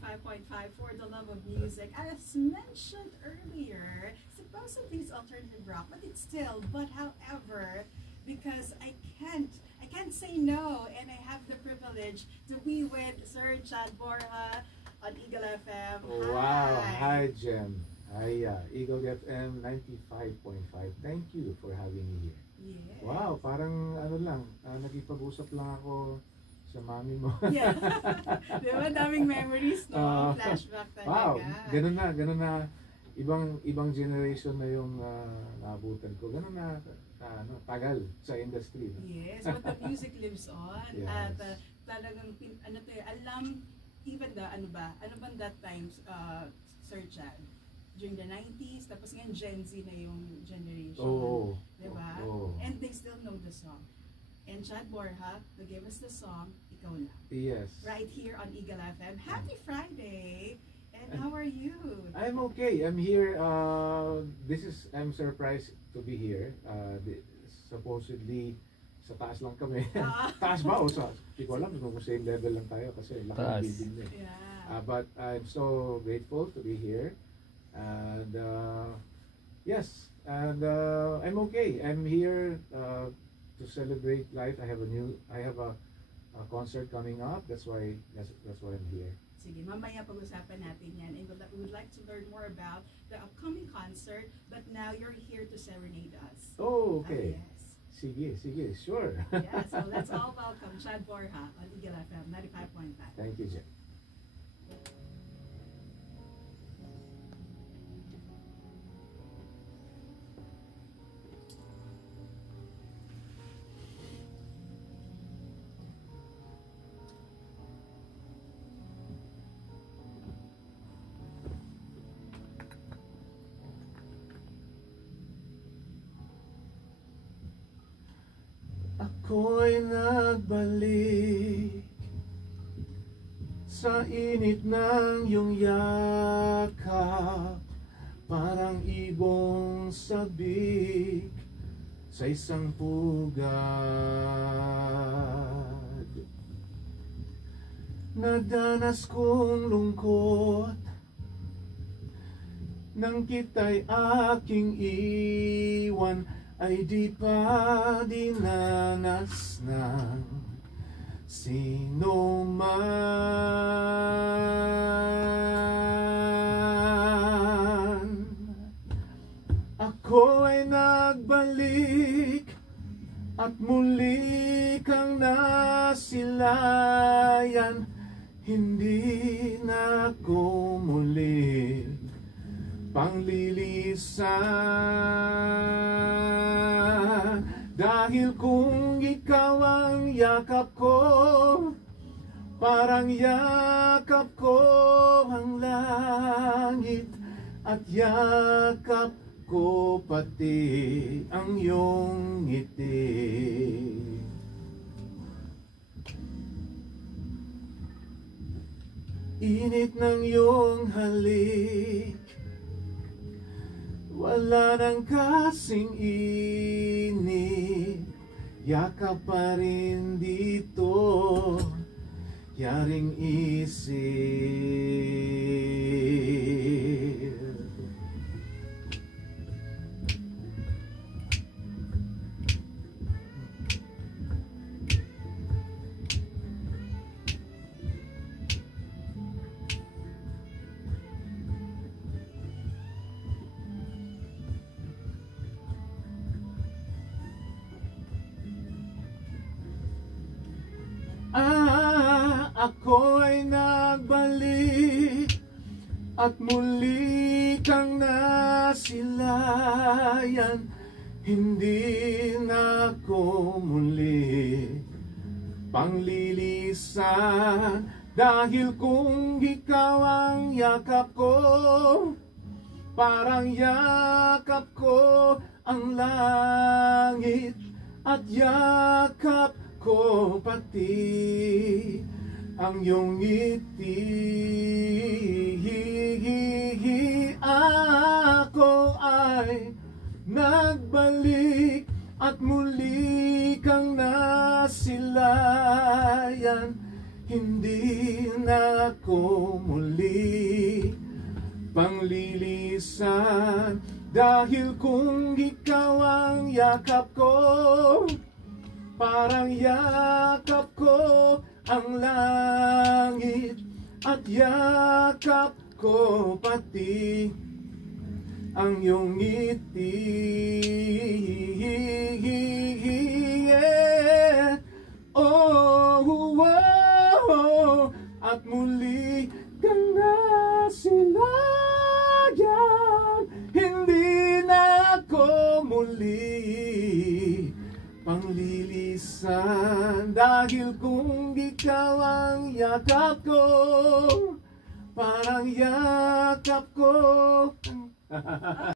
95.5 for the love of music. As mentioned earlier, supposedly it's alternative rock, but it's still, but however, because I can't say no, and I have the privilege to be with Sir Chad Borja on Eagle FM. Wow, hi Jem. Hi, Eagle FM 95.5. Thank you for having me here. Yes. Wow, parang ano lang, nagipag-usap lang ako sa mami mo. Yeah. Di ba? Daming memories, no? Flashback talaga. Wow, ganun na. Ibang generation na yung naabutan ko. Ganun na tagal sa industry. No? Yes, but the music lives on. Yes. At talagang, alam, even ano bang that times, Sir Chad? During the 90s, tapos ngayon Gen Z na yung generation. Oh. Diba? Oh. And they still know the song. And Chad Borja, to give us the song, Ikaw Lang. Yes. Right here on Eagle FM. Happy Friday! And how are you? I'm okay. I'm here. I'm surprised to be here. Supposedly, sa taas lang kami. Taas ba o sa? Hindi ko alam kung same level lang tayo kasi laking building na. Yeah. But I'm so grateful to be here. And yes, and I'm okay. I'm here to celebrate life. I have a concert coming up. That's why I'm here. Sige, mamaya pag-usapan natin yan. And we would like to learn more about the upcoming concert. But now you're here to serenade us. Oh, okay. Yes. Sige, sure. Yeah, so let's all welcome Chad Borja on Eagle FM 95.5. Thank you, Jen. Ako'y nagbalik sa init ng iyong yakap, parang ibong sabik sa isang pugad. Nadanas kong lungkot nang kita'y aking iwan, ay di pa dinanas ng sino man. Ako ay nagbalik at muli kang nasilayan, hindi na ako muli panglilisan, dahil kung ikaw ang yakap ko, parang yakap ko ang langit, at yakap ko pati ang iyong ngiti. Init ng iyong halik, wala nang kasing init, yakap pa rin dito, yaring isip. Ako'y nagbalik at muli kang nasilayan, hindi na ako muli panglilisan, dahil kung ikaw ang yakap ko, parang yakap ko ang langit, at yakap ko pati ang iyong ngiti. Ako ay nagbalik at muli kang nasilayan, hindi na ako muli panglilisan. Dahil kung ikaw ang yakap ko, parang yakap ko ang langit, at yakap ko pati ang iyong ngiti. Yeah. Oh, wow. At muli kang nasilayan, hindi na ako muli panglilisan. Dahil kung ikaw ang yakap ko, parang yakap ko